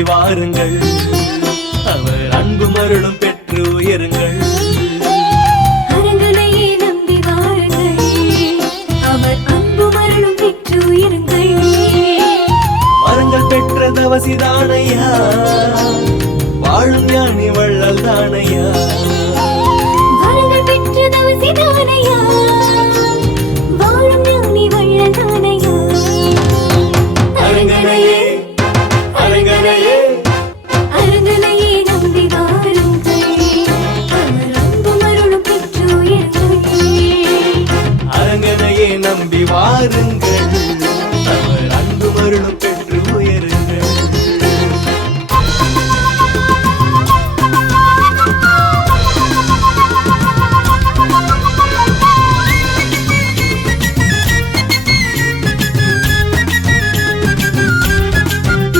நம்பி வாருங்கள், அவர் அன்பு மருளும் பெற்று உயருங்கள். அரங்கனையே நம்பி வாருங்கள், அவர் அன்பு மருளும் பெற்று உயருங்கள். வரங்கள் பெற்ற தவசிதானையா, வாழும் ஞானி வள்ளல் தானையா. வரங்கள் பெற்ற தவசிதானையா, வாழும் ஞானி வள்ளல் தானையா. அரங்கனையே அரங்கனையே அரங்கனையே நம்பி வாருங்கள், அவர் அன்பு மருளும் பெற்று உயருங்கள். அரங்கனையே நம்பி வாருங்கள்.